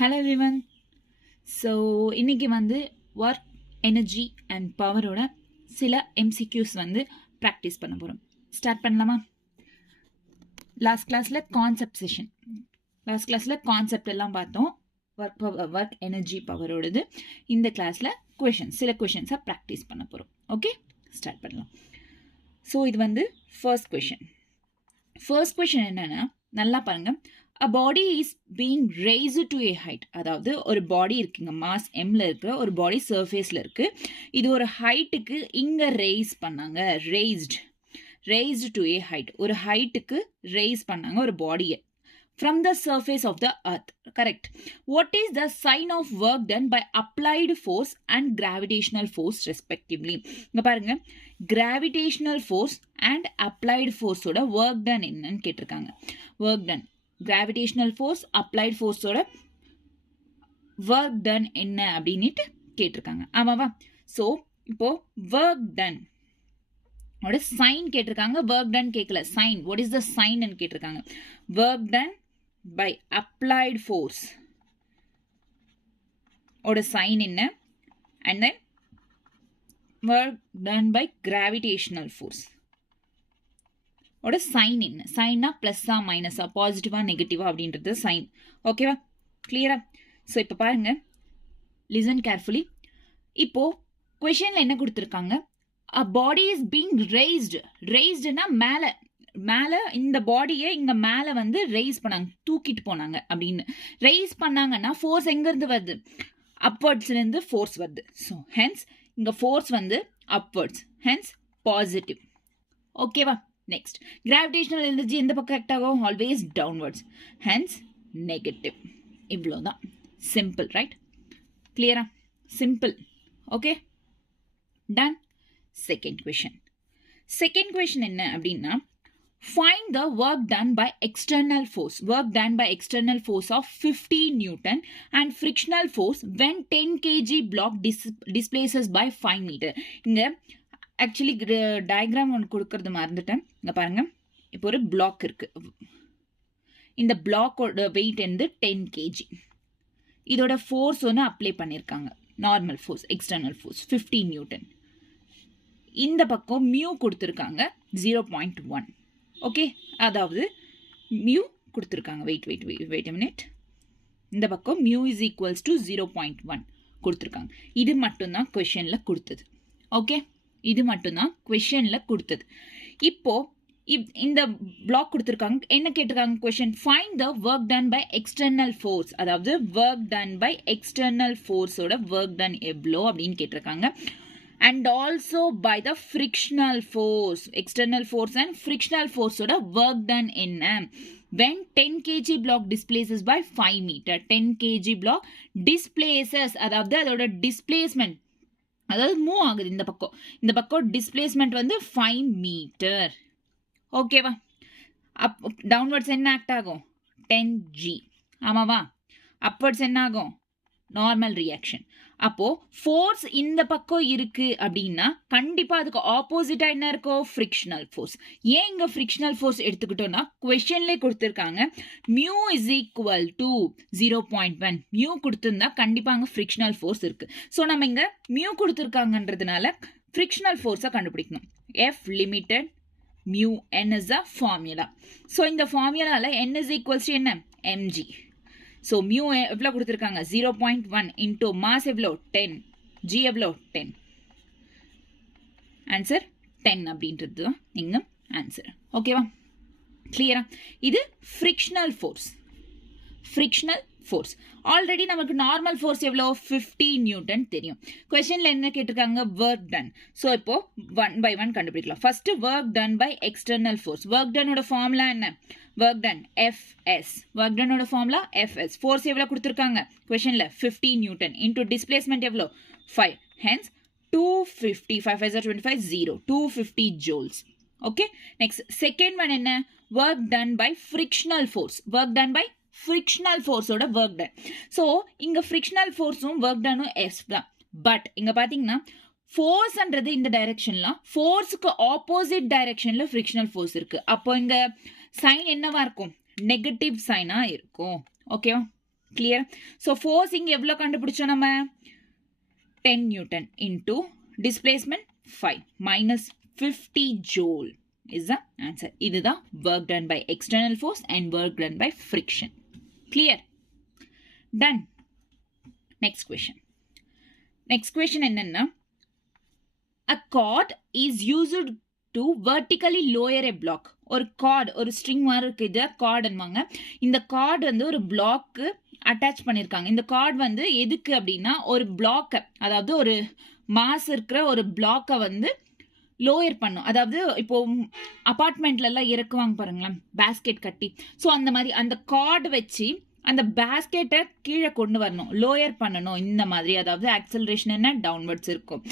Hello everyone. So இன்னைக்கு work, energy and power-ஓட சில MCQs practice பண்ண போறோம். Start பண்ணலாமா? Last classல concept session. Last classல concept எல்லாம் பார்த்தோம். Work, energy, power-ஓடது. இந்த classல questions, சில questions practice பண்ண போறோம். Okay? Start பண்ணலாம். So இது first question. First question என்னன்னா நல்லா பாருங்க. A body is being raised to a height. அதாவது ஒரு பாடி இருக்குங்க, மாஸ் எம்ல இருக்கிற ஒரு பாடி சர்ஃபேஸ்ல இருக்கு. இது ஒரு ஹைட்டுக்கு இங்க ரேஸ் பண்ணாங்க. raised to a height. ஒரு ஹைட்டுக்கு ரேஸ் பண்ணாங்க ஒரு பாடியை. From the surface of the earth. Correct. What is the sign of work done by applied force and gravitational force respectively? இங்க பாருங்க, gravitational force and applied force ஓட work done என்னன்னு கேட்டிருக்காங்க. Work done. Gravitational force, applied force ஓட work done என்ன அப்படின்னுட்டு கேட்டிருக்காங்க. ஆமாவா? So இப்போ work done ஓட sign கேட்டிருக்காங்க. work done கேட்கல. sign. What is the sign ன்னு கேட்டிருக்காங்க. work done by applied force ஓட sign என்ன, and then work done by gravitational force ஓட சைன் என்ன. சைன்னா ப்ளஸ்ஸா மைனஸா, பாசிட்டிவா நெகட்டிவா அப்படின்றது சைன். ஓகேவா? கிளியரா? ஸோ இப்போ பாருங்க, லிசன் கேர்ஃபுல்லி. இப்போ கொஷனில் என்ன கொடுத்துருக்காங்க? அ பாடி இஸ் பீங் ரேஸ்டுனா மேலே மேலே இந்த பாடியை இங்கே மேலே ரேஸ் பண்ணாங்க, தூக்கிட்டு போனாங்க அப்படின்னு. ரேஸ் பண்ணாங்கன்னா ஃபோர்ஸ் எங்கேருந்து வருது? அப்வர்ட்ஸ்லேருந்து ஃபோர்ஸ் வருது. ஸோ ஹென்ஸ் இங்கே ஃபோர்ஸ் அப்வர்ட்ஸ், ஹென்ஸ் பாசிட்டிவ். ஓகேவா? Next, gravitational energy எந்த பக்கம் ஆக்ட் ஆகும்? Always downwards, hence negative. இவ்வளோதான். Simple, right? கிளியரா? Simple. Okay, done. Second question என்ன அப்படின்னா, find the work done by external force. Work done by external force of 50 Newton and frictional force when 10 kg block displaces by 5 meter. இங்க actually diagram ஒன்று கொடுக்கறது மறந்துட்டேன். இங்கே பாருங்க, இப்போ ஒரு பிளாக் இருக்கு. இந்த பிளாக்கோட வெயிட் 10 kg. இதோட ஃபோர்ஸ் அப்ளை பண்ணியிருக்காங்க. Normal force, external force 50 newton. இந்த பக்கம் மியூ கொடுத்துருக்காங்க 0.1. ஓகே, அதாவது மியூ கொடுத்துருக்காங்க. Wait minute. இந்த பக்கம் மியூ இஸ் ஈக்குவல்ஸ் டு 0.1 கொடுத்துருக்காங்க. இது மட்டும்தான் கொஷனில் கொடுத்தது. ஓகே, இது மட்டும்தான் கொஷனில் கொடுத்தது. இப்போ இந்த பிளாக் கொடுத்துருக்காங்க. என்ன கேட்டிருக்காங்க question? Find the work done by external force. அதாவது ஒர்க் டன் பை எக்ஸ்டர்னல் ஃபோர்ஸோட ஒர்க் டன் எவ்வளோ அப்படின்னு கேட்டிருக்காங்க. And also by the frictional force, external force and frictional ஃபோர்ஸோட ஒர்க் டன் என்ன when 10 kg block displaces by 5 meter. 10 kg block displaces, அதாவது அதோட displacement, அதாவது மூவ் ஆகுது. இந்த பக்கம் டிஸ்பிளேஸ்மெண்ட் 5 மீட்டர். ஓகேவா? டவுன்வர்ட்ஸ் என்ன ஆக்ட் ஆகும்? 10 g. ஆமாவா? அப்வர்ட்ஸ் என்ன ஆகும்? Normal reaction. அப்போ ஃபோர்ஸ் இந்த பக்கம் இருக்கு அப்படின்னா கண்டிப்பா அதுக்கு ஆப்போசிட்டா என்ன இருக்கும்? Frictional force. ஏன் இங்க ஃப்ரிக்ஷனல் ஃபோர்ஸ் எடுத்துக்கிட்டோம்னா கொஸ்டின்லேயே கொடுத்துருக்காங்க mu is equal to 0.1. Mu கொடுத்துருந்தா கண்டிப்பா அங்க ஃப்ரிக்ஷனல் ஃபோர்ஸ் இருக்கு. ஸோ நம்ம இங்க மியூ கொடுத்துருக்காங்கன்றதுனால ஃப்ரிக்ஷனல் ஃபோர்ஸை கண்டுபிடிக்கணும். F limited mu N is a formula. So இந்த ஃபார்முலால என் இஸ் ஈக்குவல்ஸ் டு என்ன? mg. ஸோ மியூ எவ்வளோ கொடுத்துருக்காங்க? 0.1 இன்டூ மாஸ் எவ்வளோ? 10. ஜி எவ்வளோ? 10. ஆன்சர் 10 அப்படின்றது தான் இங்கே ஆன்சர். ஓகேவா? கிளியரா? இது ஃப்ரிக்ஷனல் ஃபோர்ஸ். ஆல்ரெடி நமக்கு நார்மல் ஃபோர்ஸ் எவ்வளோ? 50 நியூட்டன் தெரியும். கொஸ்டின்ல என்ன கேட்டிருக்காங்க? Work done. ஸோ இப்போ 1 by 1 கண்டுபிடிக்கலாம். First work done by external force. Work டனோட ஃபார்முலா என்ன? Work done FS. ஒர்க் டனோட ஃபார்முலா எஃப்எஸ். ஃபோர்ஸ் எவ்வளோ கொடுத்துருக்காங்க கொஸ்டின்ல? 50 நியூட்டன் இன்டூ டிஸ்பிளேஸ்மெண்ட் எவ்வளோ? 5. Hence 250. 5 5 25 0. 250 joules. Okay, next second one என்ன? Work done by frictional force. Work done by frictional ஃபோர்ஸோட work done. So இங்கே ஃப்ரிக்ஷனல் ஃபோர்ஸும் ஒர்க் டனும் எஸ் தான். பட் இங்கே பார்த்தீங்கன்னா ஃபோர்ஸ்ன்றது இந்த டைரக்ஷன்லாம், ஃபோர்ஸுக்கு ஆப்போசிட் டைரக்ஷனில் ஃப்ரிக்ஷனல் ஃபோர்ஸ் இருக்குது. அப்போ இங்கே சைன் என்னவா இருக்கும்? நெகட்டிவ் சைனாக இருக்கும். ஓகேவா? clear? So force இங்க எவ்வளோ கண்டுபிடிச்சோம் நம்ம 10 Newton into displacement 5 minus 50 joule is the answer. இதுதான் work done by external force and work done by friction. Clear? Done. Next question. Next question என்னன்னா a cord is used to vertically lower a block. ஒரு card ஒரு string மாதிரி இருக்கு, இது கார்டுன்னுவாங்க. இந்த card வந்து ஒரு பிளாக்கு அட்டாச் பண்ணியிருக்காங்க. இந்த கார்டு வந்து எதுக்கு அப்படின்னா ஒரு பிளாக்கை, அதாவது ஒரு மாஸ் இருக்கிற ஒரு பிளாக்கை வந்து லோயர் பண்ணும். அதாவது இப்போ அப்பார்ட்மெண்ட்லலாம் இறக்குவாங்க பாருங்களேன் பேஸ்கெட் கட்டி. ஸோ அந்த மாதிரி அந்த கார்டு வச்சு அந்த பேஸ்கெட்டை கீழே கொண்டு வரணும், லோயர் பண்ணணும் இந்த மாதிரி. அதாவது ஆக்சலரேஷன் என்ன டவுன்வர்ட்ஸ் இருக்கும்.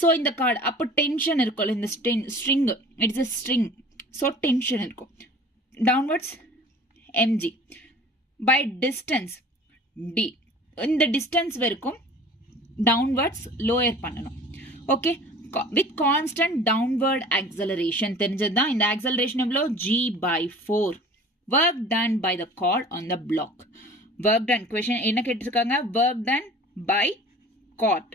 ஸோ இந்த கார்டு அப்போ டென்ஷன் இருக்கும்ல, இந்த string it's a string. So tension இருக்கும். Downwards mg by distance d. இந்த டிஸ்டன்ஸ் வரைக்கும் டவுன்வர்ட்ஸ் லோயர் பண்ணணும். Okay, with constant downward acceleration தெரிஞ்சது தான். இந்த ஆக்சலரேஷன் எவ்வளோ g/4. work done by the cord on the block. work done question என்ன கேட்டிருக்காங்க? work done by cord.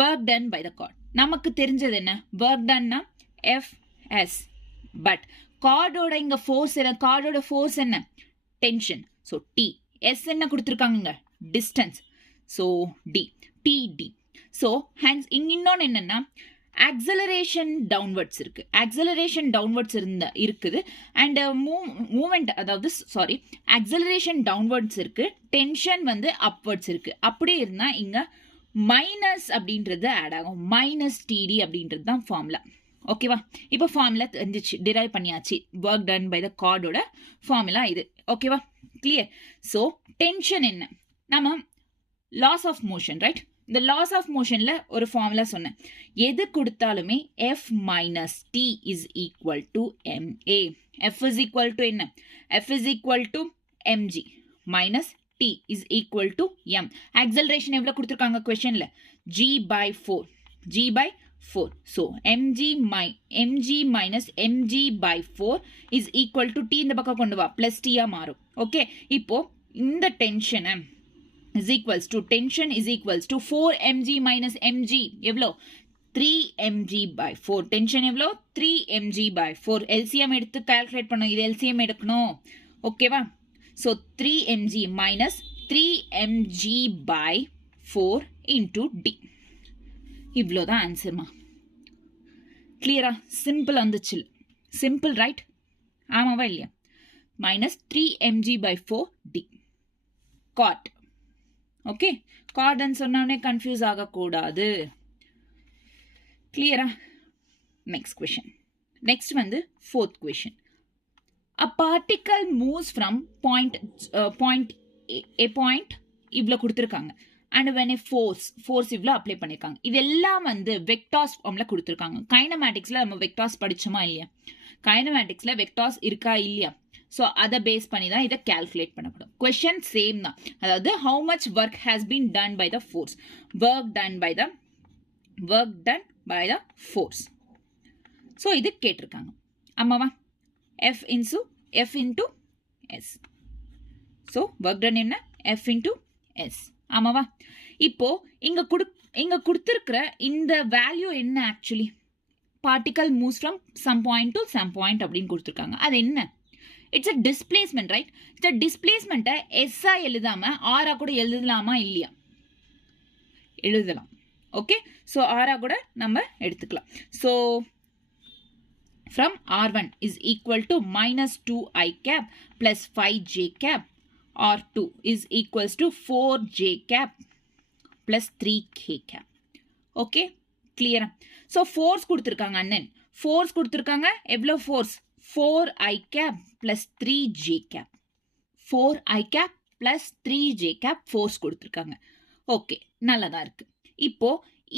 work done by the cord நமக்கு தெரிஞ்சது என்ன? work doneனா fs. பட் கார்டோட இங்க ஃபோர்ஸ் என்ன? கார்டோட ஃபோர்ஸ் என்ன? டென்ஷன். So t. s என்ன கொடுத்துருக்காங்க? Distance. So d. td. So hands இங்க இன்னொன்று என்னன்னா ஆக்சலரேஷன் டவுன்வர்ட்ஸ் இருக்கு. ஆக்சலரேஷன் டவுன்வர்ட்ஸ் இருக்குது அண்ட் மூமெண்ட், அதாவது சாரி ஆக்சலரேஷன் டவுன்வர்ட்ஸ் இருக்கு, டென்ஷன் வந்து அப்வர்ட்ஸ் இருக்கு. அப்படி இருந்தா இங்க மைனஸ் அப்படின்றது ஆட் ஆகும். மைனஸ் டிடி அப்படின்றது தான் ஃபார்முலா. ஓகேவா? இப்போ ஃபார்முலா தெரிஞ்சிச்சு, டிரைவ் பண்ணியாச்சு. ஒர்க் டன் பை த கார்டோட ஃபார்முலா இது. ஓகேவா? கிளியர்? ஸோ டென்ஷன் என்ன? நம்ம லாஸ் ஆஃப் மோஷன், ரைட்? இந்த லாஸ் ஆஃப் மோஷன்ல ஒரு ஃபார்முலா சொன்னேன். எது கொடுத்தாலுமே F minus T is equal to MA. F is equal to என்ன? F is equal to mg minus T is equal to m. Acceleration எவ்வளோ கொடுத்துருக்காங்க கொஸ்டின்ல? g/4. g/4. So mg minus mg/4 is equal to T இந்த பக்கம் கொண்டு வா, plus T மாறும். Okay, இப்போ இந்த டென்ஷனை is equals to tension is equals to 4 mg minus mg எவ்வளோ? 3 mg/4. tension எவ்வளோ? 3 mg/4. LCM எடுத்து கால்குலேட் பண்ணணும். இது LCM எடுக்கணும். ஓகேவா? So 3 mg minus 3 mg/4 into d. இவ்வளோதான் ஆன்சர்மா. கிளியரா? சிம்பிள் வந்துச்சு. Simple, right? ஆமாவா இல்லையா? Minus 3 mg/4 d. காட். ஓகே, கார்டன் சொன்னோடனே கன்ஃபியூஸ் ஆகக்கூடாது. கிளியரா? Next question. நெக்ஸ்ட் வந்து fourth question. A particle moves from point இவ்வளோ கொடுத்துருக்காங்க அண்ட் வென் ஏ ஃபோர்ஸ் இவ்வளோ அப்ளை பண்ணியிருக்காங்க. இதெல்லாம் வந்து வெக்டார்ஸ் ஃபார்மில் கொடுத்துருக்காங்க. கைனமேட்டிக்ஸில் நம்ம வெக்டார்ஸ் படித்தோமா இல்லையா? கைனமேட்டிக்ஸில் வெக்டார்ஸ் இருக்கா இல்லையா? ஸோ அதை பேஸ் பண்ணி தான் இதை கேல்குலேட் பண்ணப்படும். கொஷன் சேம் தான். அதாவது how much work has been done by the force. Work done by the force. So இது கேட்டிருக்காங்க. ஆமாவா? F into S. So work done என்ன? F into S. ஆமாவா? இப்போ இங்க கொடுத்துருக்கிற இந்த வேல்யூ என்ன? Actually particle moves from some point to some point அப்படின்னு கொடுத்துருக்காங்க. அது என்ன? It's a displacement, right? இந்த டிஸ்பிளேஸ்மெண்ட்டை எஸ்ஸா எழுதாம ஆரா கூட எழுதலாமா இல்லையா? எழுதலாம். ஓகே, ஸோ ஆரா கூட நம்ம எடுத்துக்கலாம். So from R1 is equal to -2i cap plus 5j cap. R2 is equals to 4j cap plus 3k cap. Okay, கிளியரா? ஸோ ஃபோர்ஸ் கொடுத்துருக்காங்க. அண்ணன் ஃபோர்ஸ் கொடுத்துருக்காங்க. எவ்வளோ force? 4i cap plus 3j cap. 4i cap plus 3j cap force கொடுத்துருக்காங்க. Okay, நல்லதா இருக்கு. இப்போ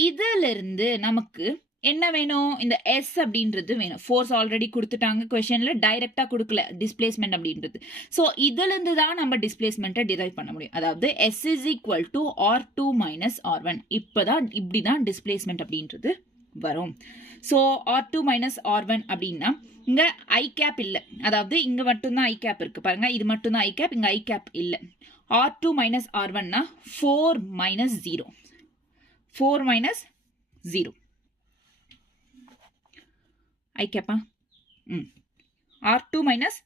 இதிலிருந்து நமக்கு என்ன வேணும்? இந்த எஸ் அப்படின்றது வேணும். ஃபோர்ஸ் ஆல்ரெடி கொடுத்துட்டாங்க கொஸ்டின்ல, டைரக்டா கொடுக்கல டிஸ்பிளேஸ்மெண்ட் அப்படின்றது. ஸோ இதிலிருந்து தான் நம்ம டிஸ்பிளேஸ்மெண்ட்டை டிரைவ் பண்ண முடியும். அதாவது S is equal to R2 minus R1. இப்போதான் இப்படிதான் டிஸ்பிளேஸ்மெண்ட் அப்படின்றது வரும். ஸோ R2 மைனஸ் R1 அப்படின்னா இங்கே ஐ கேப் இல்லை, அதாவது இங்கே மட்டும்தான் ஐ கேப் இருக்குது பாருங்கள், இது மட்டும்தான் ஐ கேப், இங்கே ஐ கேப் இல்லை. R2 மைனஸ் R1னா 4 மைனஸ் 0, 4 மைனஸ் 0 ஐ கேப்பா. R2 minus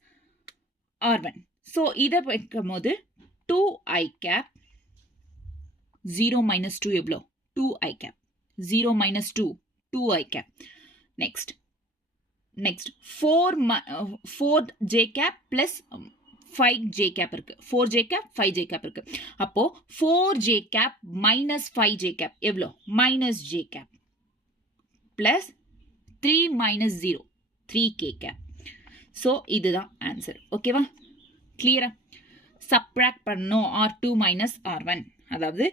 R1. ஸோ இதை வைக்கும் போது 2i cap 0 minus 2 எவ்வளோ 2i cap 0 minus 2 2i cap. next 4j cap plus 5j cap இருக்கு, 4j cap 5j cap இருக்கு. அப்போ 4j cap minus 5j cap எவ்வளோ minus j cap plus 3 minus 0 3k cap. So இதுதான் answer. ஓகேவா, கிளியரா? Subtract பண்ணணும் R2 minus R1, அதாவது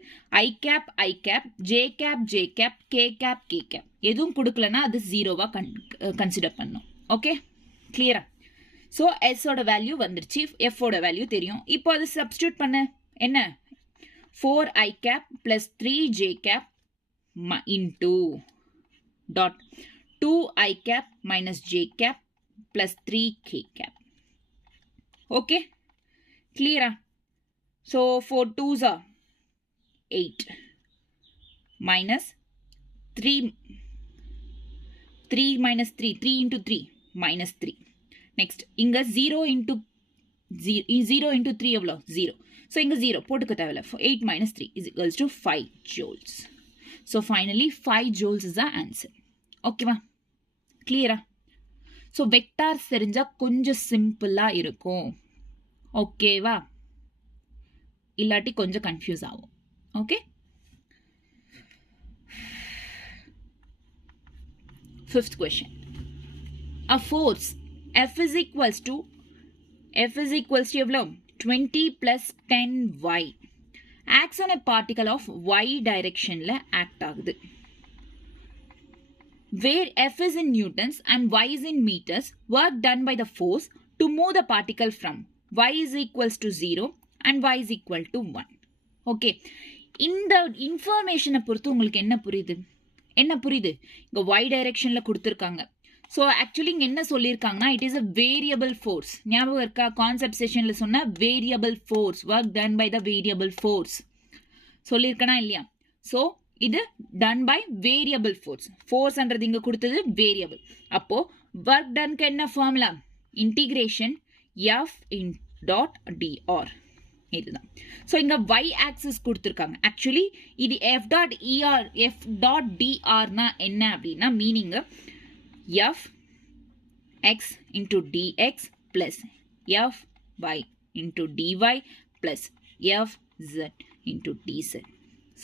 I cap I cap, J cap J cap, K cap K cap, எதுவும் கொடுக்கலன்னா அது ஜீரோவா கன்சிடர் பண்ணணும். ஓகே, கிளியரா? ஸோ எஸ்ஸோட வேல்யூ வந்துருச்சு, எஃபோட வேல்யூ தெரியும். இப்போ அது சப்ஸ்டியூட் பண்ண என்ன, 4i cap plus 3j cap into dot 2i cap minus j cap plus 3k cap. Okay, clear? So 4 2s are 8 minus 3 minus 3 into 3 minus 3. Next inga 0 into 3 எவ்வளோ 0. So inga 0 போட்டுக்க தேவையில்ல. 8 minus 3 is equals to 5 joules. So finally 5 joules is the answer. ஓகேவா, கிளியரா? So vectors தெரிஞ்சால் கொஞ்சம் சிம்பிளாக இருக்கும். ஓகேவா, இல்லாட்டி கொஞ்சம் கன்ஃபியூஸ் ஆகும். Okay, 5th question. A force F is equals to எவ்வளோ 20 plus 10y acts on a particle of y directionல act ஆகுது. Where F is in newtons and y is in meters, work done by the force to move the particle from y is equals to 0 and y is equal to 1. Okay, இந்த இன்ஃபர்மேஷனை பொறுத்து உங்களுக்கு என்ன புரியுது, இங்கே y டைரெக்ஷனில் கொடுத்துருக்காங்க. So actually இங்கே என்ன சொல்லியிருக்காங்கன்னா, it is a variable force. ஞாபகம் இருக்கா, கான்செப்ட் செஷனில் சொன்ன variable force, work done by the variable force சொல்லியிருக்கனா இல்லையா? ஸோ இது டன் பை வேரியபிள் ஃபோர்ஸ், ஃபோர்ஸ்ன்றது இங்கே கொடுத்தது வேரியபிள். அப்போது ஒர்க் டன்க்கு என்ன formula, integration F in dot dr, இதுதான். ஸோ இங்கே y ஆக்சிஸ் கொடுத்துருக்காங்க. ஆக்சுவலி இது F dot ER, F dot டிஆர்னா என்ன அப்படின்னா meaning F X into dx plus F Y into dy plus F Z into dz.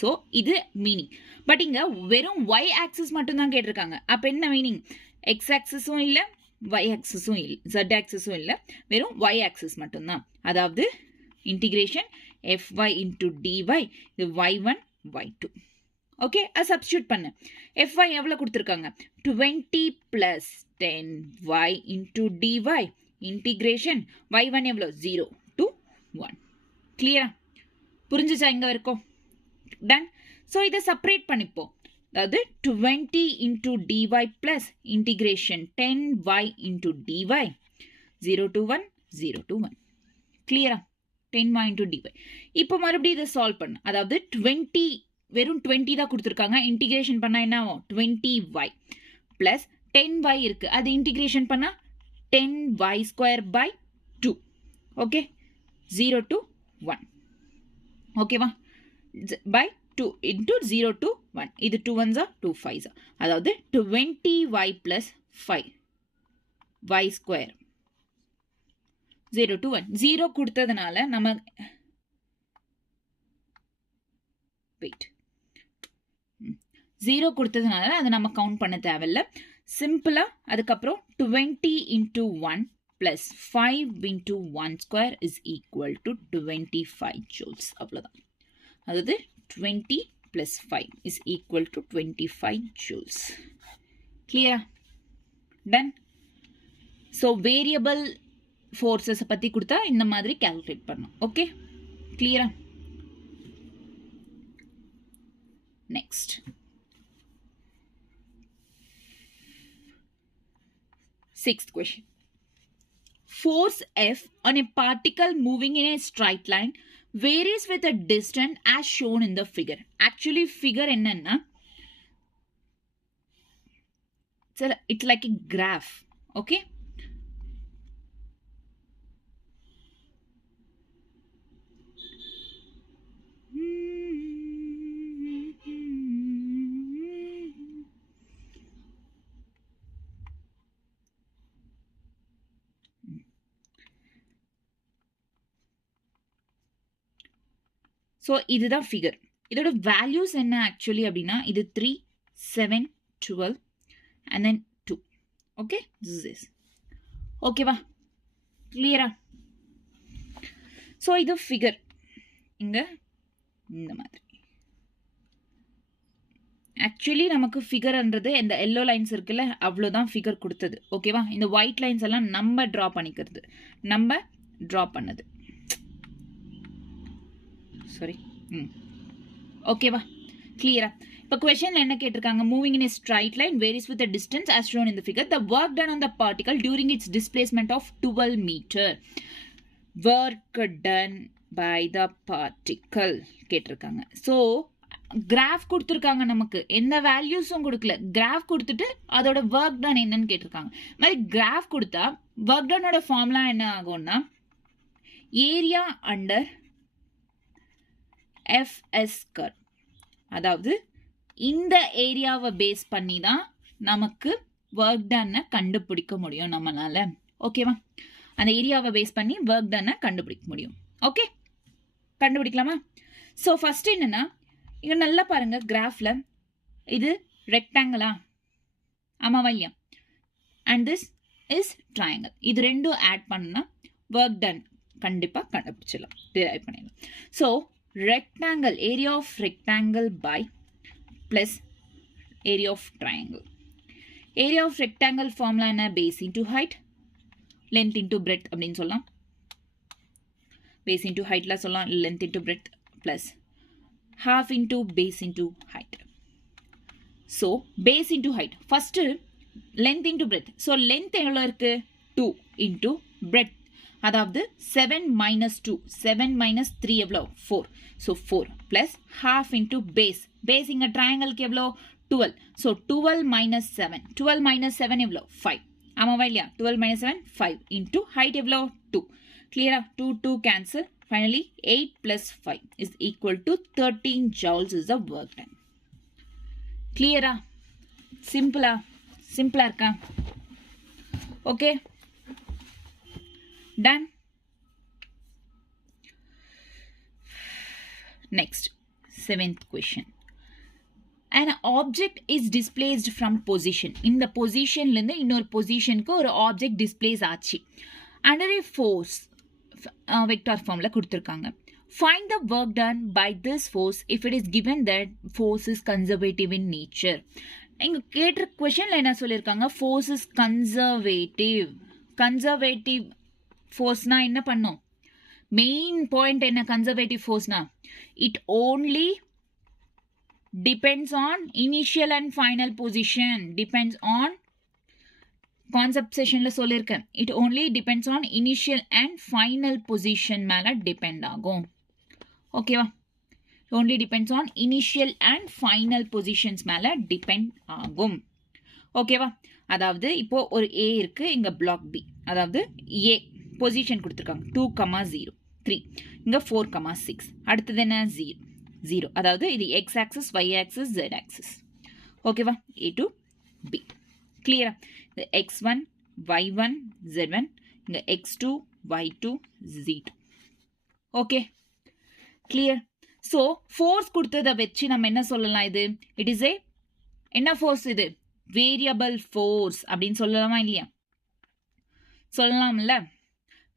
So இது meaning. But இங்கே வெறும் ஒய் ஆக்சிஸ் மட்டும்தான் கேட்டிருக்காங்க. அப்போ என்ன மீனிங், எக்ஸ் ஆக்சிஸும் இல்லை ஒய் ஆக்சிஸும் இல்லை, ஜெட் ஆக்சிஸும் இல்லை, வெறும் ஒய் ஆக்சிஸ் மட்டும்தான். அதாவது இன்டிகிரேஷன் fy இன்டூ டிஒய், இது y1 y2. ஓகே, அது சப்ஸ்டியூட் பண்ணு. fy எவ்வளோ கொடுத்துருக்காங்க, 20 plus 10y into dy, integration y1 எவ்வளோ 0 to 1. கிளியரா, புரிஞ்சுச்சா இங்கே வரைக்கும்? டன். ஸோ இதை செப்பரேட் பண்ணிப்போம். அதாவது 20 into dy plus integration 10y into dy, 0 to 1 0 to 1. கிளியரா, 10y இன்டூ டிஒய். இப்போ மறுபடியும் இதை சால்வ் பண்ணு. அதாவது 20 வெறும் 20 தான் கொடுத்துருக்காங்க. இன்டிகிரேஷன் பண்ணால் என்ன ஆகும், 20y ப்ளஸ் 10y இருக்குது, அது இன்டிகிரேஷன் பண்ணால் 10y square by 2. Okay, 0 to 1. ஓகேவா, பை 2 இன்டூ 0 to 1. இது 2 1s 2 5s. அதாவது 20y plus 5y square 0 to 1. 0 கொடுத்ததுனால நம்ம வெயிட் 0 கொடுத்ததுனால அதை நம்ம கவுண்ட் பண்ண தேவையில்ல. சிம்பிளாக அதுக்கப்புறம் 20 into 1 plus 5 into 1 square is equal to 25 joules. அவ்வளோதான். அதாவது 20 plus 5 is equal to 25 joules. கிளியரா, டன். ஸோ வேரியபிள் ஃபோர்ஸஸை பற்றி கொடுத்தா இந்த மாதிரி கால்குலேட் பண்ணணும். ஓகே, கிளியரா? Next Sixth question. Force F on a particle moving in a straight line varies with a distance as shown in the figure. Actually, figure என்னன்னா it's like a graph. Okay. So இதுதான் figure. இதோட values என்ன actually அப்படின்னா இது 3, 7, 12 and then 2. Okay, this is ஓகேவா, கிளியரா? So இது figure இங்கே இந்த மாதிரி. ஆக்சுவலி நமக்கு ஃபிகர்ன்றது இந்த எல்லோ லைன்ஸ் இருக்குல்ல, அவ்வளோதான் ஃபிகர் கொடுத்தது. ஓகேவா, இந்த ஒயிட் லைன்ஸ் எல்லாம் நம்ம ட்ரா பண்ணிக்கிறது, நம்ம ட்ரா பண்ணது. சாரி, ஓகேவா, கிளியரா? இப்போ கொஸ்டின்ல என்ன கேட்டிருக்காங்க? Moving in a straight line varies with the distance as shown in the figure. The work done on the particle during its displacement of 12 meter. Work done by the particle கேட்டிருக்காங்க. So graph கொடுத்துருக்காங்க, நமக்கு எந்த வேல்யூஸும் கொடுக்கல. Graph கொடுத்துட்டு அதோட work done என்னன்னு கேட்டிருக்காங்க. மாதிரி கிராஃப் கொடுத்தா ஒர்க் டனோட ஃபார்முலா என்ன ஆகும்னா ஏரியா அண்டர் FS கர்வ். அதாவது இந்த ஏரியாவை பேஸ் பண்ணி தான் நமக்கு ஒர்க் டன்னை கண்டுபிடிக்க முடியும் நம்மளால. ஓகேவா, அந்த ஏரியாவை பேஸ் பண்ணி ஒர்க் டன்னை கண்டுபிடிக்க முடியும். ஓகே, கண்டுபிடிக்கலாமா? ஸோ ஃபர்ஸ்ட் என்னன்னா, இங்கே நல்லா பாருங்க கிராஃப்ல, இது ரெக்டாங்கிளா? ஆமாவா இல்லையா? And this is triangle. இது ரெண்டும் ஆட் பண்ணா ஒர்க் டன் கண்டிப்பாக கண்டுபிடிச்சிடலாம், டிரைவ் பண்ணிடலாம். So rectangle, area of rectangle by plus area of triangle. Area of rectangle formula என்ன? base into height, length into breadth அப்படின்னு சொல்லலாம். base into height ல சொல்லலாம், length into breadth plus half into base into height. So base into height, first length into breadth. So length எவ்வளோ இருக்கு? 2 into breadth, அதாவது 7 minus 2, 7 minus 3 எவ்வளோ? 4. So 4 plus half into base. base இங்கே ட்ரையாங்கிளுக்கு எவ்வளோ? 12. So 12 minus 7, 12 minus 7 எவ்வளோ? 5. ஆமாவா இல்லையா? 12 minus 7, 5 into height எவ்வளோ? 2. கிளியரா? 2, 2 cancel. Finally 8 plus 5 is equal to 13 joules is the work done. கிளியரா? சிம்பிளா? சிம்பிளா இருக்கா? Okay, done. Next, 7th question. An object is displaced from position. இந்த பொசிஷன்ல இருந்து இன்னொரு பொசிஷனுக்கு ஒரு ஆப்ஜெக்ட் டிஸ்பிளேஸ் ஆச்சு. Under a force, வெக்டார் ஃபார்ம்ல கொடுத்துருக்காங்க. Find the work done by this force if it is given that force is conservative in nature. இங்க கேட்ட கொஸ்டின்ல என்ன சொல்லியிருக்காங்க? Force is conservative. Conservative ஃபோர்ஸ்னா என்ன பண்ணும்? மெயின் பாயிண்ட் என்ன? கன்சர்வேட்டிவ் ஃபோர்ஸ்னா it only depends on initial and final position. Depends on concept செஷன்ல சொல்லியிருக்கேன். It only depends on initial and final position மேலே டிபெண்ட் ஆகும். ஓகேவா? Only depends on initial and final positions மேலே டிபெண்ட் ஆகும். ஓகேவா? அதாவது இப்போ ஒரு ஏ இருக்கு, இங்க பிளாக் பி. அதாவது ஏ பொசிஷன் கொடுத்துருக்காங்க 2,0, 3. இங்கே 4,6. அடுத்தது என்ன? 0, 0. அதாவது இது X axis, Y axis, Z axis. ஓகேவா? A to B. கிளியரா? இந்த x1, y1, z1, இங்கே x2, y2, z2. Okay, clear? So force கொடுத்ததை வச்சு நம்ம என்ன சொல்லலாம்? இது இட் இஸ் ஏ என்ன ஃபோர்ஸ்? இது வேரியபிள் ஃபோர்ஸ் அப்படின்னு சொல்லலாமா இல்லையா? சொல்லலாம்ல,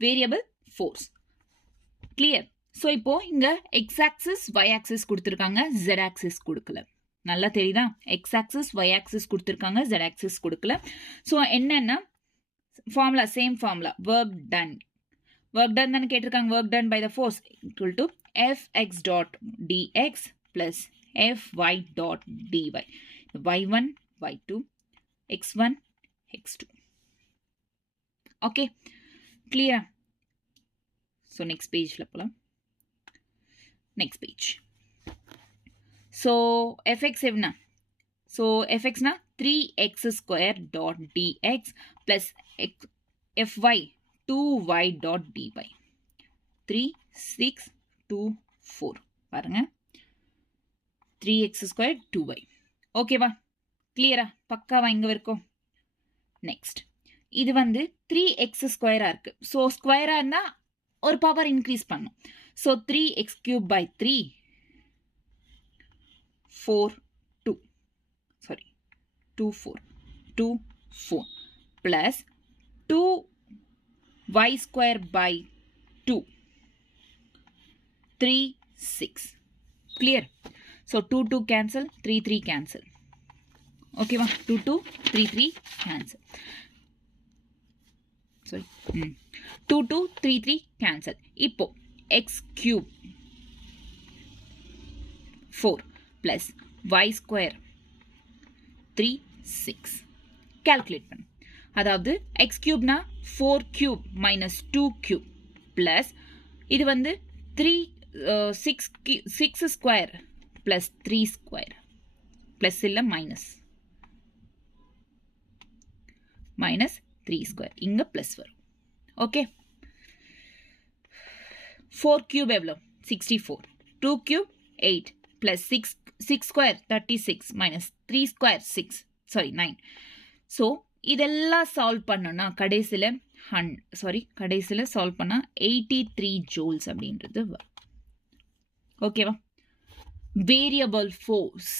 வேரியபிள் ஃபோர்ஸ். கிளியர்? ஸோ இப்போ இங்க எக்ஸ் ஆக்சிஸ், ஒய் ஆக்சிஸ் கொடுத்துருக்காங்க, ஜெட் ஆக்சிஸ் கொடுக்கல. நல்லா தெரியுதா? எக்ஸ் ஆக்சிஸ், ஒய் ஆக்சிஸ் கொடுத்துருக்காங்க, ஜெட் ஆக்சிஸ் கொடுக்கல. ஸோ என்னன்னா formula, same formula, work done. Work done தானே கேட்டிருக்காங்க. Work done by the force equal to Fx dot dx plus Fy dot dy. y1, y2, x1, x2. Okay கிளியரா? So next பேஜில் போகலாம். Next page. So FX என்ன? So எஃப்எக்ஸ்னா 3x² dot dx plus fy 2y dot dy 3 6 2 4 பாருங்க 3x² 2y. ஓகேவா? கிளியரா? பக்காவா இங்கே வரைக்கும்? நெக்ஸ்ட் இது வந்து 3x² இருக்கு. ஸோ ஸ்கொயராக இருந்தால் ஒரு பவர் இன்க்ரீஸ் பண்ணும். So 3x³ by 3 4 2 sorry 2 4 2 4 plus 2y² by 2 3 6. Clear? So 2 2 cancel, 3 3 cancel. Okay va? 2 2 3 3 cancel. Sorry. 2 2 3 3 cancel. இப்போ x³ 4 plus y² 3 6. Calculate பண்ணு. அதாவது x³ னா 4³ minus 2³ plus இது வந்து 6 square plus 3 square plus இல்ல minus 3 square இங்க plus வரும். ஓகே 4³ எவ்வளோ? 64. 2³ 8 plus 6 square 36 minus 3 square 6 sorry 9. So இதெல்லாம் சால்வ் பண்ணோன்னா கடைசியில் சால்வ் பண்ணால் 83 ஜூல்ஸ் அப்படின்றது வரும். ஓகேவா? Variable force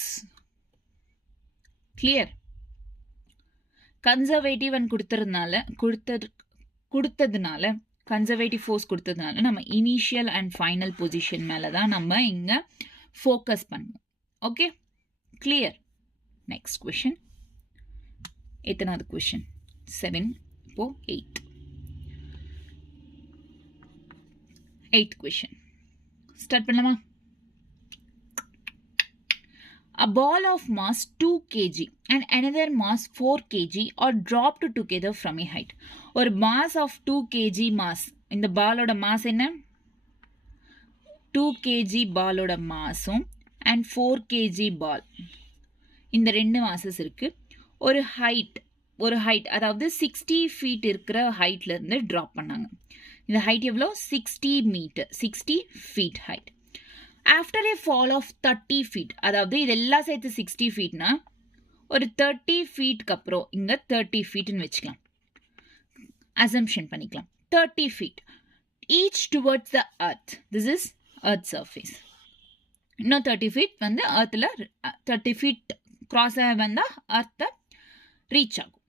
clear. Conservative and கொடுத்ததுனால கன்சர்வேட்டிவ் ஃபோர்ஸ் கொடுத்ததுனால நம்ம இனிஷியல் அண்ட் ஃபைனல் பொசிஷன் மேலே தான் நம்ம இங்கே ஃபோக்கஸ் பண்ணுவோம். Okay clear? Next question. எத்தனாவது கொஷின்? 7. இப்போ 8th கொஷின் ஸ்டார்ட் பண்ணலாமா? A ball of mass 2 kg and another mass 4 kg are dropped together from a height. ஒரு mass of 2 kg mass. இந்த பாலோட mass என்ன? 2 kg பாலோட மாஸும் and 4 kg பால், இந்த ரெண்டு masses இருக்கு. ஒரு ஹைட் அதாவது 60 feet இருக்கிற ஹைட்ல இருந்து ட்ராப் பண்ணாங்க. இந்த ஹைட் எவ்வளோ? 60 metre, 60 feet height. After a fall of 30 feet, அதாவது இதெல்லாம் சேர்த்து 60 feetனா ஒரு 30 feetக்கு அப்புறம் இங்கே 30 feetன்னு வச்சுக்கலாம், அசம்ஷன் பண்ணிக்கலாம். 30 feet each towards the earth. This is earth surface. இன்னும் 30 feet வந்து அர்த்தில் 30 feet கிராஸ் வந்தால் அர்த்தை ரீச் ஆகும்.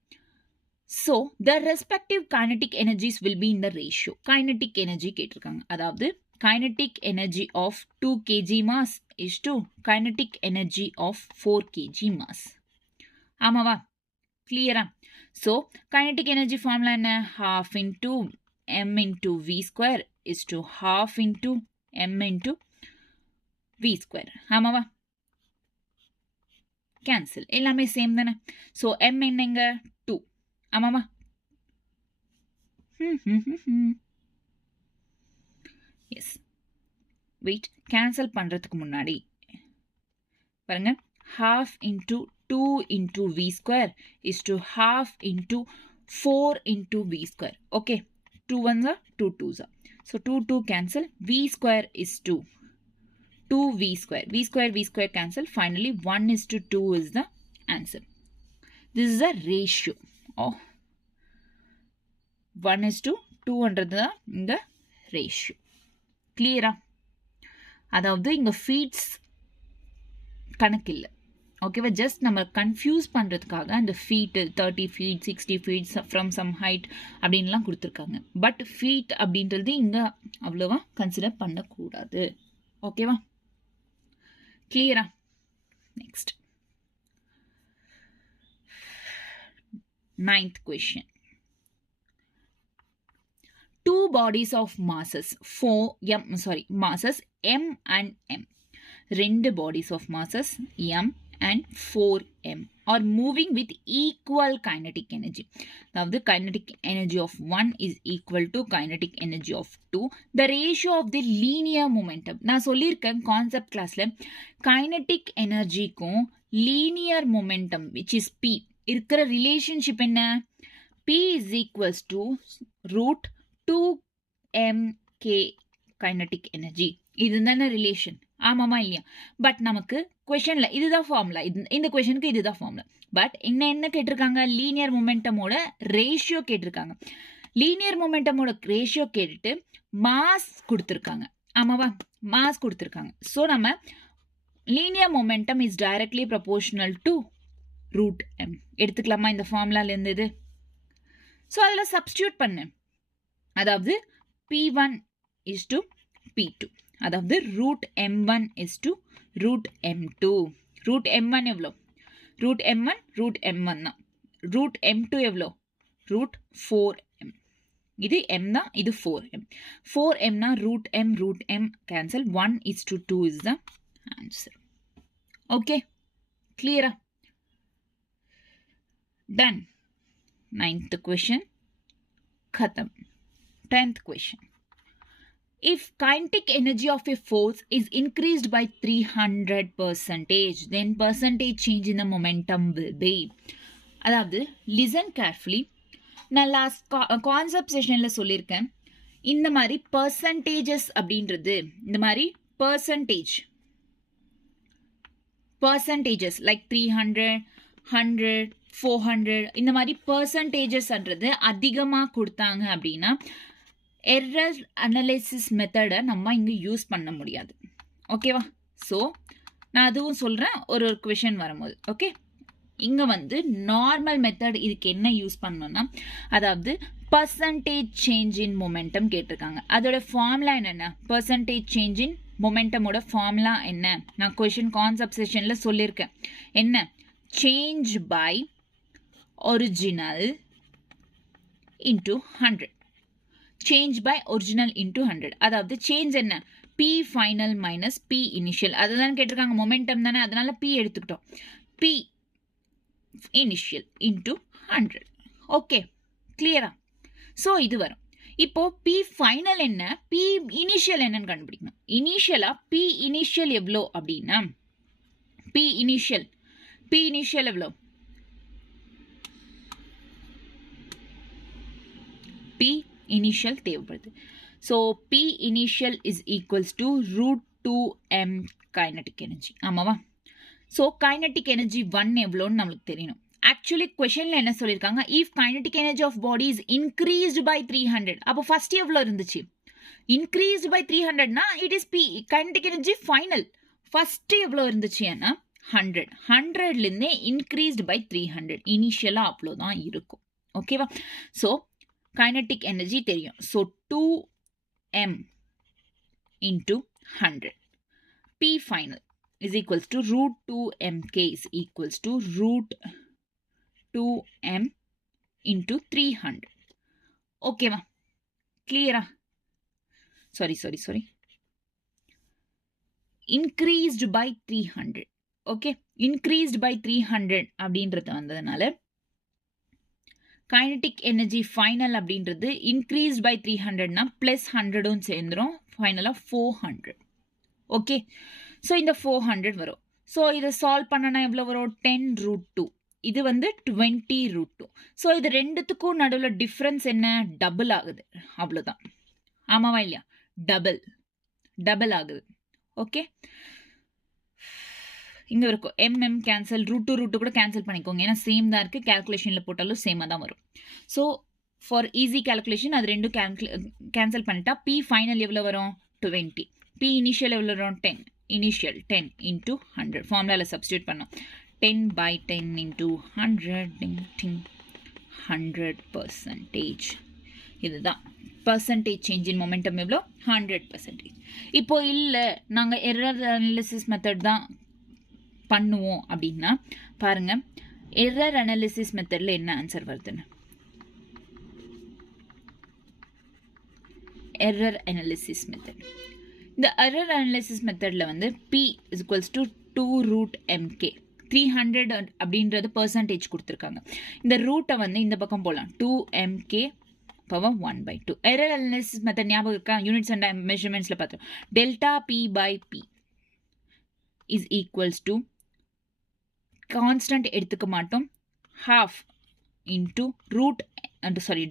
So the respective kinetic energies will be in the ratio. Kinetic energy கேட்டிருக்காங்க. அதாவது kinetic energy of 2 kg mass is to kinetic energy of 4 kg mass. ஆமாவா? கிளியரா? ஸோ kinetic energy formula என்ன? half into m into v square is to half into m into v square. ஆமாவா? Cancel, எல்லாமே same தானே. So m என்னங்க? 2. ஆமாவா? S. Wait, cancel பண்ணுறதுக்கு முன்னாடி பாருங்க, half into 2 into v square is to half into 4 into v square. Okay, 2 ones are 2 twos are. So 2 2 cancel, v square is 2. 2 v square. V square cancel. Finally 1 is to 2 is the answer. This is a ratio of 1 is to 200 the ratio. கிளியரா? அதாவது இங்கே feeds கணக்கில்லை. ஓகேவா? Just நம்ம confuse பண்ணுறதுக்காக அந்த feet 30 feet 60 feet from some height அப்படின்லாம் கொடுத்துருக்காங்க. But feet அப்படின்றது இங்கே அவ்வளோவா கன்சிடர் பண்ணக்கூடாது. ஓகேவா? கிளியரா? Next 9th question. Two bodies of masses masses m and m. ரெண்டு bodies of masses m and 4m are moving with equal kinetic energy. Now the kinetic energy of 1 is equal to kinetic energy of 2. The ratio of the linear momentum. நான் சொல்லியிருக்கேன் concept கிளாஸ்ல kinetic energyக்கும் linear momentum which is p இருக்கிற relationship என்ன? p is equals to root 2mk kinetic energy. இதுதான relation, ஆமாமா இல்லையா? But நமக்கு கொஷன்ல இதுதான் ஃபார்முலா, இந்த கொஷனுக்கு இதுதான் ஃபார்முலா. பட் என்ன கேட்டிருக்காங்க? லீனியர் மொமெண்டமோட ரேஷியோ கேட்டிருக்காங்க. லீனியர் மொமெண்டமோட ரேஷியோ கேட்டுட்டு மாஸ் கொடுத்துருக்காங்க, ஆமாவா? மாஸ் கொடுத்துருக்காங்க. ஸோ நம்ம linear momentum is directly proportional to root m எடுத்துக்கலாமா இந்த ஃபார்முலால இருந்தது? ஸோ அதில் சப்ஸ்டியூட் பண்ணு, அதாவது P1 is to P2, அதாவது root M1 is to root M2. Root M1 எவ்வளோ? ரூட் M1 ரூட் M1 தான். ரூட் M2 எவ்வளோ? Root 4M. இது M தான், இது 4M. 4M னா root M cancel. 1 is to 2 is the answer. Okay, கிளியரா? Done. 9th question khatam. 10th question. If kinetic energy of a force is increased by 300%, then percentage change in the momentum will be. அதாவது listen carefully. நான் last concept செஷனில் சொல்லியிருக்கேன், இந்த மாதிரி percentages அப்படின்றது, இந்த மாதிரி பர்சன்டேஜஸ் லைக் 300, 100, 400 இந்த மாதிரி பர்சன்டேஜஸ்ன்றது அதிகமாக கொடுத்தாங்க அப்படின்னா எரர் அனலைசிஸ் மெத்தடை நம்ம இங்கே யூஸ் பண்ண முடியாது. ஓகேவா? ஸோ நான் அதுவும் சொல்கிறேன் ஒரு கொஷின் வரும்போது. ஓகே, இங்கே வந்து நார்மல் மெத்தட் இதுக்கு என்ன யூஸ் பண்ணணும்னா, அதாவது பர்சன்டேஜ் சேஞ்ச் இன் மொமெண்டம் கேட்டிருக்காங்க. அதோட ஃபார்முலா என்னென்ன? பர்சன்டேஜ் சேஞ்ச் இன் மொமெண்டமோட ஃபார்முலா என்ன? நான் கொஷின் கான்செப்ட் செஷனில் சொல்லியிருக்கேன். என்ன? Change by original into 100. Change by original into 100. அதாவது சேஞ்ச் என்ன? P final minus P initial. அதுதான் கேட்டிருக்காங்க, மொமெண்டம் தானே, அதனால P எடுத்துக்கிட்டோம். P initial into 100. ஓகே, கிளியரா? ஸோ இது வரும். இப்போ P ஃபைனல் என்ன, P இனிஷியல் என்னன்னு கண்டுபிடிக்கணும். இனிஷியலா P இனிஷியல் எவ்வளோ அப்படின்னா, P இனிஷியல் எவ்வளோ? P இனிஷியல் தேவைப்படுது. So P initial is equals to root 2m kinetic energy, ஆமாவா? ஸோ கைனட்டிக் எனர்ஜி 1 எவ்வளோன்னு நம்மளுக்கு தெரியணும். ஆக்சுவலி கொஷனில் என்ன சொல்லியிருக்காங்க? If kinetic energy of body is increased by 300. அப்போ ஃபர்ஸ்ட் எவ்வளோ இருந்துச்சு? இன்க்ரீஸ்டு பை 300னா it is P kinetic energy final. First எவ்வளோ இருந்துச்சு? ஏன்னா 100. 100லேருந்தே இன்க்ரீஸ்டு பை 300. இனிஷியலாக அவ்வளோதான் இருக்கும். ஓகேவா? ஸோ கைனட்டிக் எனர்ஜி தெரியும். So 2m into 100. P final is equals to root 2mk is equals to root 2m into 300. ஓகேவா? கிளியரா? Sorry increased by 300. Okay, increased by 300 அப்படின்றது வந்ததுனால கைனட்டிக் எனர்ஜி ஃபைனல் அப்படின்றது இன்க்ரீஸ்ட் பை 300னா ப்ளஸ் 100ம் சேர்ந்துடும், ஃபைனலாக 400. Okay, so இந்த 400 வரும். ஸோ இதை சால்வ் பண்ணனா எவ்வளோ வரும்? 10 ரூட் 2. இது வந்து 20 ரூட் 2. ஸோ இது ரெண்டுத்துக்கும் நடுவில் டிஃப்ரென்ஸ் என்ன? டபுள் ஆகுது, அவ்வளோதான். ஆமாவா இல்லையா? டபுள் ஆகுது. ஓகே, இங்கே இருக்கும் mm கேன்சல், ரூட் 2 கூட கேன்சல் பண்ணிக்கோங்க, ஏன்னா சேம் தான் இருக்குது. கேல்குலேஷனில் போட்டாலும் சேமாக தான் வரும். ஸோ ஃபார் ஈஸி கேல்குலேஷன் அது ரெண்டும் கேன்சல் பண்ணிட்டா P ஃபைனல் எவ்வளோ வரும்? 20. P இனிஷியல் எவ்வளோ வரும்? 10. இனிஷியல் 10 இன்டூ 100 ஃபார்முலாவில் சப்ஸ்டியூட் பண்ணோம். 10 by 10 into 100 100%. இதுதான் பர்சன்டேஜ் சேஞ்ச் இன் மொமெண்டம் எவ்வளோ? 100%. இப்போ இல்லை நாங்கள் எரர் அனாலிசிஸ் மெத்தட் தான் பண்ணுவோம் அப்படின்னா பாருங்க, எரர் அனாலிசிஸ் மெத்தடில் என்ன ஆன்சர் வருதுன்னு. எரர் அனாலிசிஸ் மெத்தட், இந்த எரர் அனாலிசிஸ் மெத்தடில் வந்து P is equals to 2 root mk 300 அப்படின்றது பர்சன்டேஜ் கொடுத்துருக்காங்க. இந்த ரூட்டை வந்து இந்த பக்கம் போகலாம். 2mk power 1/2. Error analysis method ஞாபகம் இருக்கா? யூனிட்ஸ் அண்ட் மெஷர்மெண்ட்ஸில் பார்த்தோம். Delta p/p is equals to constant எடுத்துக்க மாட்டோம். half into root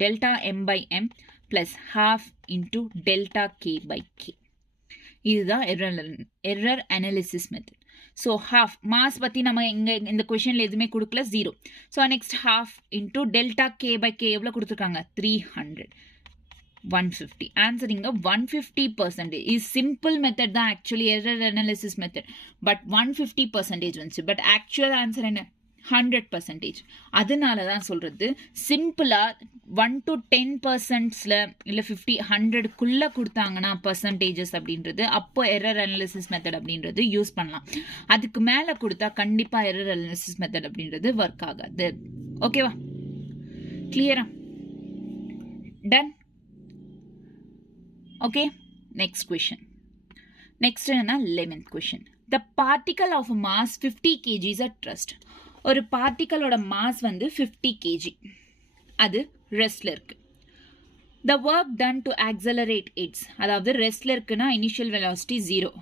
delta m/m plus half into delta k/k. இதுதான் error analysis method. So half mass பற்றி நம்ம இங்கே இந்த கொஷனில் எதுவுமே கொடுக்கல, 0. So next half into delta k/k எவ்வளோ கொடுத்துருக்காங்க? 300. 150. ஆன்சர் இங்கே 150%. இது சிம்பிள் மெத்தட் தான் actually error analysis method. But 150% வந்துச்சு. பட் ஆக்சுவல் ஆன்சர் என்ன? 100%. அதனால தான் சொல்கிறது, சிம்பிளாக 1 to 10%ல இல்லை 50, 100க்குள்ளே கொடுத்தாங்கன்னா பர்சன்டேஜஸ் அப்படின்றது, அப்போ எரர் அனாலிசிஸ் மெத்தட் அப்படின்றது யூஸ் பண்ணலாம். அதுக்கு மேலே கொடுத்தா கண்டிப்பாக எரர் அனாலிசிஸ் மெத்தட் அப்படின்றது ஒர்க் ஆகாது. ஓகேவா? கிளியரா? Done? Okay, next question. Next என்னன்னா 11th question. The particle of mass 50 kg is at rest. ஒரு பார்ட்டிக்கலோட மாஸ் வந்து 50 kg, அது ரெஸ்ட்ல இருக்கு. The work done to accelerate its, அதாவது ரெஸ்ட்ல இருக்குன்னா initial velocity 0.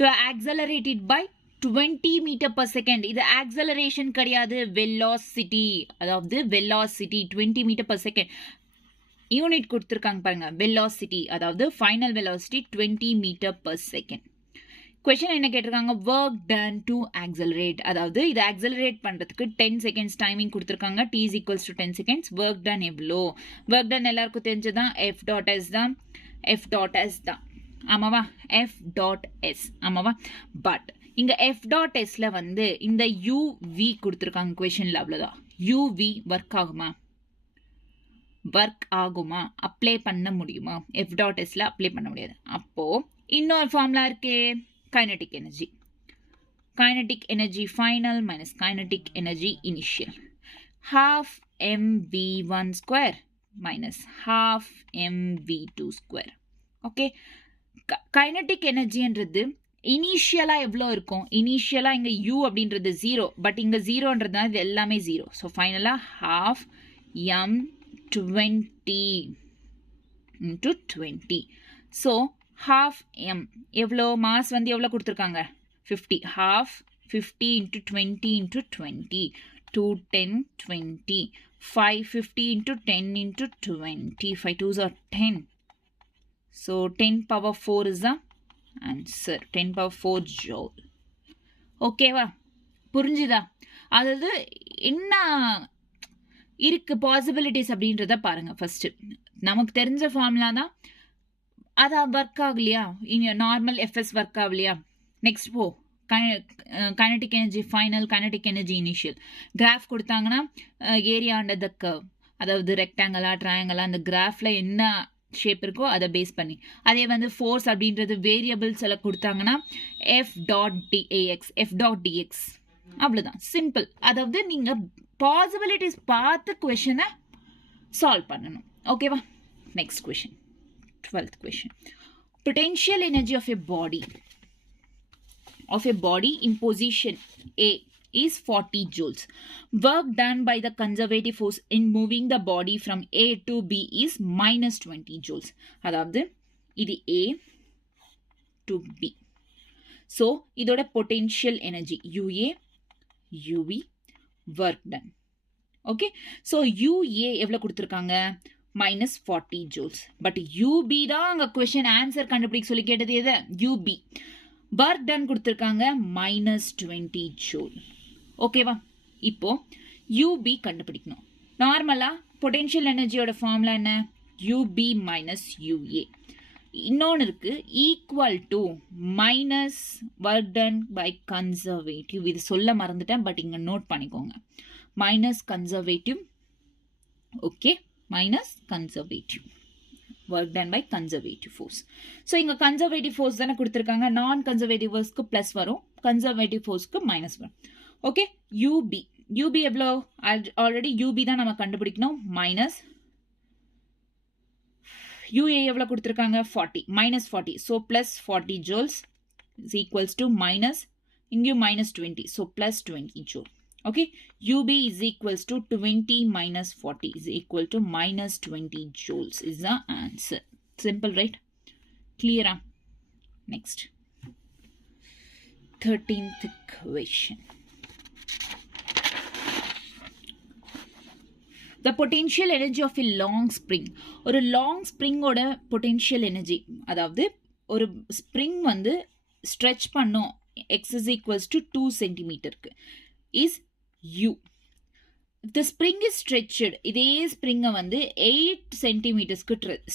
To accelerate it by 20 m/s. இது ஆக்சலரேஷன் கிடையாது, வெலாசிட்டி. அதாவது வெலாசிட்டி 20 m/s. யூனிட் கொடுத்துருக்காங்க பாருங்க, வெலாசிட்டி, அதாவது ஃபைனல் வெலாசிட்டி 20 m/s. கொஸ்டின் என்ன கேட்டிருக்காங்க? ஒர்க் டன் டு ஆக்சலரேட், அதாவது இதை ஆக்சலரேட் பண்ணுறதுக்கு 10 seconds டைமிங் கொடுத்துருக்காங்க. t is equals to 10 seconds. Work done எவ்வளோ? ஒர்க் டன் எல்லாருக்கும் தெரிஞ்சதான், F.S தான். F.S தான், ஆமாவா? F.S, ஆமாவா? பட் இங்கே F.Sல வந்து இந்த uv கொடுத்துருக்காங்க கொஸ்டினில், அவ்வளோதான். uv ஒர்க் ஆகுமா? ஒர்க் ஆகுமா? அப்ளை பண்ண முடியுமா? F.Sல அப்ளை பண்ண முடியாது. அப்போது இன்னொரு ஃபார்முலா இருக்கே, kinetic energy. Kinetic energy final minus kinetic energy initial. half mv1 square minus half mv2 square. Okay, கைனடிக் எனர்ஜின்றது இனிஷியலாக எவ்வளோ இருக்கும்? இனிஷியலாக இங்கே u அப்படின்றது 0, பட் இங்கே 0ன்றதுனால இது எல்லாமே 0. ஸோ ஃபைனலாக half m20 into 20. So half m எவ்வளோ? மாஸ் வந்து எவ்வளோ கொடுத்துருக்காங்க? 50. half 50 into 20 into 20. 2 10 20. 5 50 into 10 into 20. 5 2s are 10. So 10 power 4 is the answer. 10 power 4 joule. ஓகேவா? புரிஞ்சுதா? அதாவது என்ன இருக்கு பாசிபிலிட்டிஸ் அப்படின்றத பாருங்க. ஃபர்ஸ்ட் நமக்கு தெரிஞ்ச ஃபார்முலா தான், அதான் ஒர்க் ஆகலையா? நார்மல் எஃப்எஸ் ஒர்க் ஆகலையா? நெக்ஸ்ட் போ kinetic energy final, kinetic energy initial. Graph கொடுத்தாங்கன்னா ஏரியா அண்டர் த கர்வ், அதாவது ரெக்டாங்கலா ட்ரையாங்கலா, அந்த கிராஃபில் என்ன ஷேப் இருக்கோ அதை பேஸ் பண்ணி. அதே வந்து ஃபோர்ஸ் அப்படின்றது வேரியபிள்ஸ் எல்லாம் கொடுத்தாங்கன்னா F.dAx, F.dx, அவ்வளோதான், சிம்பிள். அதாவது நீங்கள் பாசிபிலிட்டிஸ் பார்த்து கொஷனை சால்வ் பண்ணணும். ஓகேவா? Next question, 12th question. Potential energy of a body in position A is 40 joules. Work done by the conservative force in moving the body from A to B is minus 20 joules. அதாவது இது A to B. So இதோட potential energy UA, UV, work done. Okay, so UA எவ்வளோ கொடுத்துருக்காங்க? minus 40 joules. But UB தான் அங்கே question answer கண்டுபிடிக்க சொல்லி கேட்டது எது? UB. ஒர்க் டன் கொடுத்துருக்காங்க minus 20 joule. ஓகேவா? இப்போ UB கண்டுபிடிக்கணும். நார்மலாக பொட்டென்ஷியல் எனர்ஜியோட ஃபார்முலா என்ன? UB minus UA. இன்னொன்று இருக்கு, equal to minus work done by conservative. இது சொல்ல மறந்துட்டேன், பட் இங்கே நோட் பண்ணிக்கோங்க. Minus conservative, okay, minus conservative work done by conservative force. So இங்க conservative force தானே கொடுத்திருக்காங்க, நான் கன்சர்வேட்டிவ் ஃபோர்ஸ்க்கு பிளஸ் வரும், கன்சர்வேட்டிவ் ஃபோர்ஸ்க்கு மைனஸ் வரும். ஓகே, UB எவ்வளோ? ஆல்ரெடி UB தான் நம்ம கண்டுபிடிக்கணும். மைனஸ் UA எவ்வளோ கொடுத்திருக்காங்க? 40 minus 40. So plus 40 joules is equals to minus இங்கேயும் minus 20. So, plus 20 joule. Okay. UB is equals to 20 minus 40 is equal to minus 20 joules is the answer. Simple, right? Clear? Next. 13th question. The potential energy of a long spring. ஒரு long spring ஓட potential energy, அதாவது ஒரு spring வந்து stretch பண்ணோம் x is equals to 2 cm is u. If the spring is stretched, இதே spring வந்து 8 cm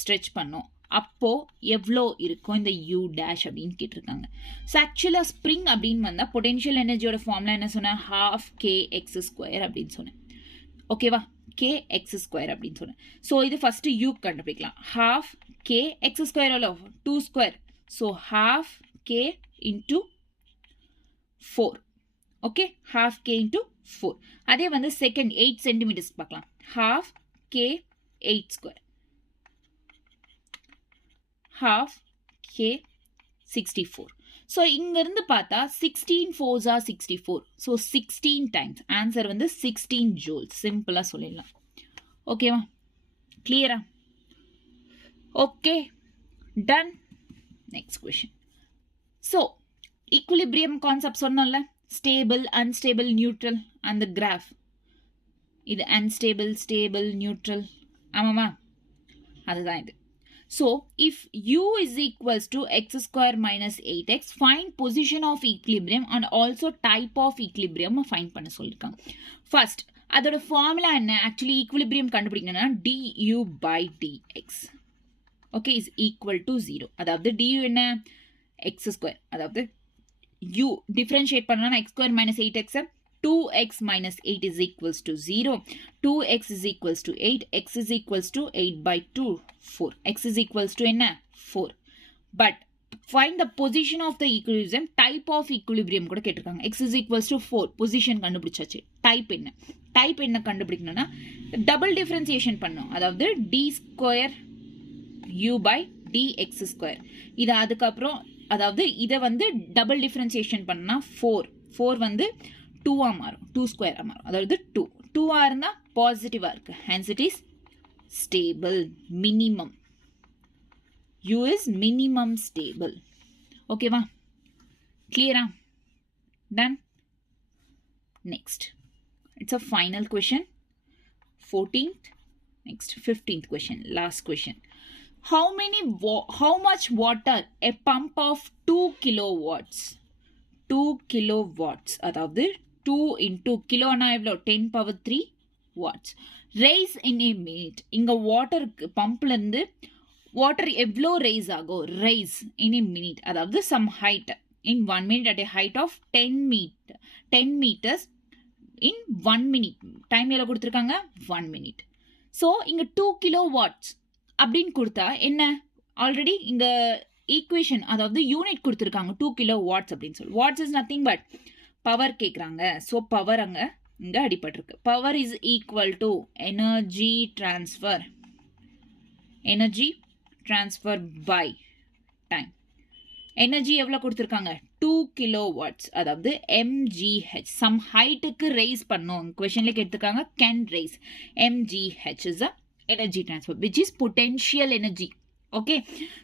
stretch பண்ணோம், அப்போ எவ்வளோ இருக்கும் இந்த u dash அப்படின்னு கேட்டிருக்காங்க. ஸோ ஆக்சுவலாக ஸ்ப்ரிங் அப்படின்னு வந்தால் பொட்டென்ஷியல் எனர்ஜியோட ஃபார்முலா என்ன சொன்னேன், half kx square அப்படின்னு சொன்னேன். ஓகேவா, kx square அப்படின்னு சொன்னேன். ஸோ இது ஃபஸ்ட்டு u கண்டுபிடிக்கலாம். half kx square எவ்வளோ, 2 square. So half k into 4. Okay, half k into 4. அதே வந்து செகண்ட் 8 சென்டிமீட்டர்ஸ் பார்க்கலாம். half k 8 square. half k 64. So இங்கிருந்து பார்த்தா 16 4s are 64. So 16 times. Answer வந்து 16 joules. சிம்பிளாக சொல்லிடலாம். ஓகேவா, கிளியரா? Okay, done. Next question. So equilibrium concept சொன்னோம்ல, ஸ்டேபிள், அன்ஸ்டேபிள், நியூட்ரல், அந்த கிராஃப். இது அன்ஸ்டேபிள், ஸ்டேபிள், நியூட்ரல். ஆமாம்மா, அதுதான் இது. So, if u is equals to x square minus 8x, find position of equilibrium and also type of equilibrium find பண்ண சொல்லிருக்காங்க. First, அதோட formula என்ன? Actually, equilibrium கண்டுபிடிக்கணும்னா du by dx. Okay, is equal to 0. அதாவது du என்ன? x square. அதாவது u differentiate பண்ணனா x square minus 8x 2x minus 8 is equals to 0. 2x is equals to 8. X is equals to 8 by 2, 4. X is equals to என்ன? 4. But find the position of the equilibrium. Type of equilibrium கூட கேட்டிருக்காங்க. X is equals to 4. Position கண்டுபிடிச்சாச்சு. Type என்ன? Type என்ன கண்டுபிடிக்கணும்னா double differentiation பண்ணோம். அதாவது d square u by dx square. இது அதுக்கப்புறம் அதாவது இதை வந்து டபுள் டிஃபரன்சியேஷன் பண்ணா 4 வந்து 2 மாறும், 2 square மாறும். அதாவது 2 இருந்தால் பாசிட்டிவாக இருக்கு. hence it is stable, minimum. u is minimum stable. ஓகேவா, கிளியரா? Done. Next, it's a final question. 14th. Next 15th question, last question. How much water a pump of 2 kilowatts 2 kilowatts அதாவது 2 into கிலோனா எவ்வளோ, 10 power 3 watts raise in a minute. இங்க water பம்ப்லேருந்து water எவ்வளோ rice ஆகும், rice in a minute, அதாவது some height in 1 minute at a height of 10 meters in 1 minute. Time எவ்வளோ கொடுத்துருக்காங்க, 1 minute. So இங்கே 2 kilowatts அப்படின்னு கொடுத்தா என்ன, ஆல்ரெடி இங்கே ஈக்குவேஷன் அதாவது யூனிட் கொடுத்துருக்காங்க 2 kilowatts அப்படின்னு சொல்லி. Watts is nothing but power கேட்குறாங்க. ஸோ பவர் இங்கே அடிபட்டிருக்கு. Power is equal to energy transfer by time. Energy எவ்வளோ கொடுத்துருக்காங்க, 2 kilowatts, அதாவது mgh. சம் ஹைட்டுக்கு ரைஸ் பண்ணோம், கொஷன்ல கேட்டுருக்காங்க can raise. mgh is a energy transfer which is potential energy. Okay,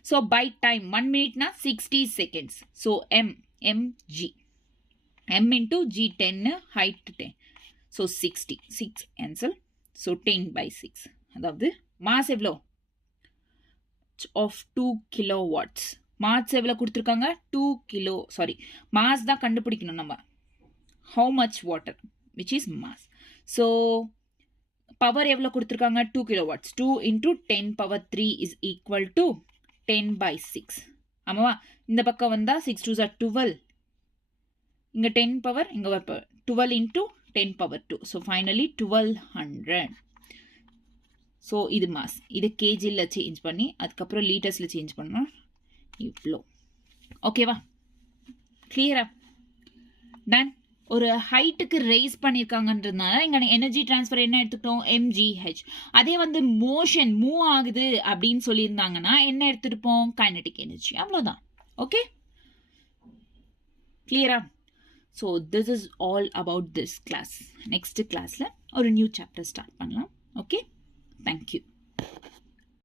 so by time 1 minute na 60 seconds. So mg m into g 10 height 10, so 60 6 cancel, so 10 by 6. அதாவது mass எவ்வளோ of 2 kilowatts. mass எவ்வளோ கொடுத்துருக்காங்க, 2 kilo, sorry mass தான் கண்டுபிடிக்கணும் நம்ம. how much water which is mass. so power எவ்வளோ கொடுத்துருக்காங்க, 2 kilowatts. 2 into 10 power 3 is equal to 10 by 6. ஆமாவா, இந்த பக்கம் வந்தால் 6 2s are 12. இங்கே 10 பவர், இங்கே power 12 into 10 power 2. So finally 1200. So இது மாஸ், இது கேஜியில் சேஞ்ச் பண்ணி அதுக்கப்புறம் லீட்டர்ஸில் சேஞ்ச் பண்ணோம் இவ்வளோ. ஓகேவா, கிளியரா? டன். ஒரு ஹைட்டுக்கு ரைஸ் பண்ணியிருக்காங்கன்றதுனால இங்கே எனர்ஜி டிரான்ஸ்ஃபர் என்ன எடுத்துக்கிட்டோம், mgh. அதே வந்து மோஷன் மூவ் ஆகுது அப்படின்னு சொல்லியிருந்தாங்கன்னா என்ன எடுத்துருப்போம், கைனடிக் எனர்ஜி. அவ்வளோதான். ஓகே, கிளியரா? So this is all about this class. Next கிளாஸில் ஒரு நியூ சாப்டர் ஸ்டார்ட் பண்ணலாம். Okay, thank you.